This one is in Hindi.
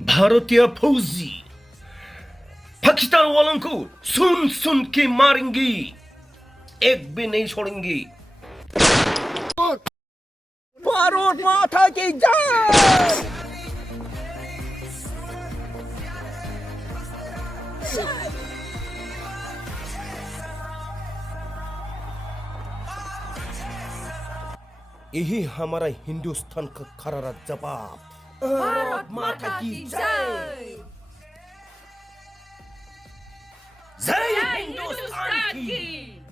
भारतीय फौजी पाकिस्तान वालों को सुन सुन के मारेंगे, एक भी नहीं छोड़ेंगे। भारत माता की जय। यही हमारा हिंदुस्तान का करारा जवाब। भारत माता की जय। जय हिंदुस्तान की।